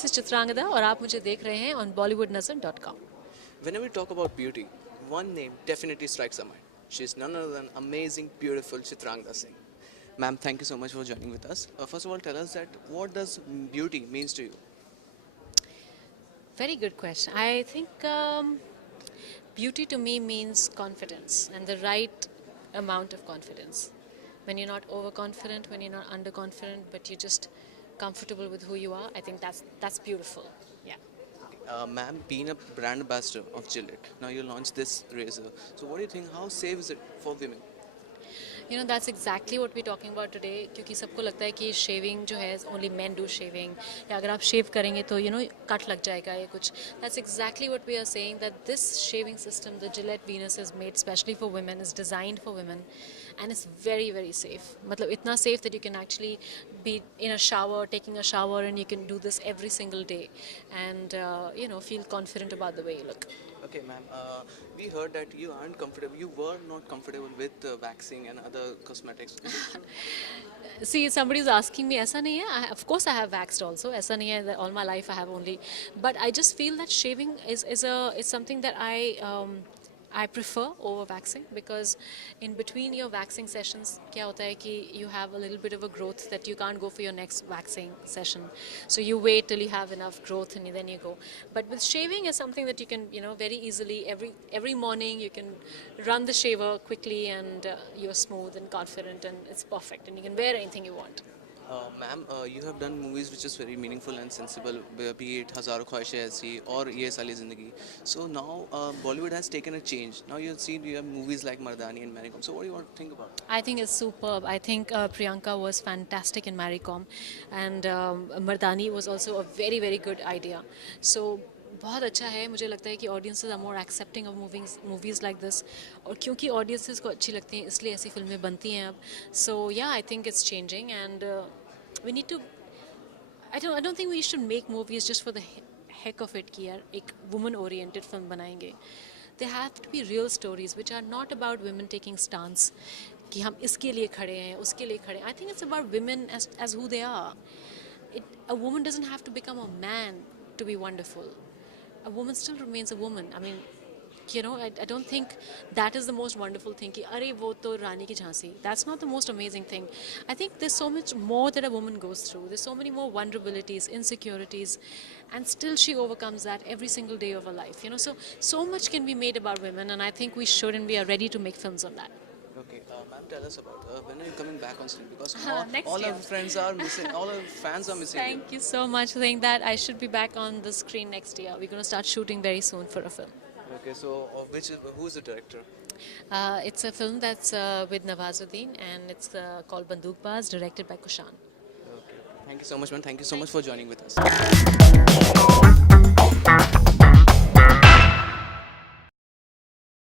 This is Chitrangada और आप मुझे देख रहे हैं on bollywoodnazar.com. Whenever we talk about beauty, one name definitely strikes our mind. She's none other than amazing, beautiful Chitrangada Singh. Ma'am, thank you so much for joining with us. First of all, tell us that what does beauty means to you? Very good question. I think beauty to me means confidence and the right amount of confidence. When you're not overconfident, when you're not underconfident, but you're just comfortable with who you are, I think that's beautiful. Yeah. Ma'am, being a brand ambassador of Gillette, now you launched this razor. So what do you think? How safe is it for women? You know, that's exactly what we're talking about today. क्योंकि सबको लगता है कि shaving जो है only men do shaving, या अगर आप शेव करेंगे तो कट लग जाएगा या कुछ. That's exactly what we are saying, that this shaving system, the Gillette Venus, is made specially for women, is designed for women, and it's very very safe. मतलब इतना safe that you can actually be in a shower, taking a shower, and you can do this every single day, and feel confident about the way you look. Okay, ma'am. We heard that you aren't comfortable. You were not comfortable with waxing and other cosmetics. See, somebody's asking me, ऐसा नहीं है. Of course, I have waxed also. ऐसा नहीं है that all my life I have only. But I just feel that shaving is something that I prefer over waxing, because in between your waxing sessions क्या होता है कि you have a little bit of a growth that you can't go for your next waxing session. So you wait till you have enough growth and then you go. But with shaving is something that you can very easily every morning you can run the shaver quickly and you're smooth and confident and it's perfect and you can wear anything you want. Ma'am, you have done movies which is very meaningful and sensible, be it Hazaro Khwaishein Aisi or Ye Sali Zindagi. So now Bollywood has taken a change. Now you have movies like Mardani and Maricom. So what do you want to think about? I think it's superb. I think Priyanka was fantastic in Maricom, and Mardani was also a very very good idea. So बहुत अच्छा है. मुझे लगता है कि audiences are more accepting of movies like this, और क्योंकि audiences को अच्छी लगती हैं इसलिए ऐसी फिल्में बनती हैं अब. So yeah I think it's changing and we need to I don't think we should make movies just for the heck of it कि यार एक वुमन ओरिएंटेड फिल्म बनाएंगे. They have to be real stories which are not about women taking stance कि हम इसके लिए खड़े हैं उसके लिए खड़े हैं. I think it's about women as who they are. A woman doesn't have to become a man to be wonderful. A woman still remains a woman. I mean, I don't think that is the most wonderful thing कि अरे वो तो रानी की Jhansi. That's not the most amazing thing. I think there's so much more that a woman goes through. There's so many more vulnerabilities, insecurities, and still she overcomes that every single day of her life. So much can be made about women, and I think we should, and we are ready to make films on that. Okay, ma'am, tell us about when are you coming back on screen? Because Next all year. our friends are missing, all our fans are missing. Thank you so much for saying that. I should be back on the screen next year. We're going to start shooting very soon for a film. Okay, so who is the director? It's a film that's with Nawazuddin, and it's called Bandookbaz, directed by Kushan. Okay, thank you so much, man. Thank you so much for joining with us.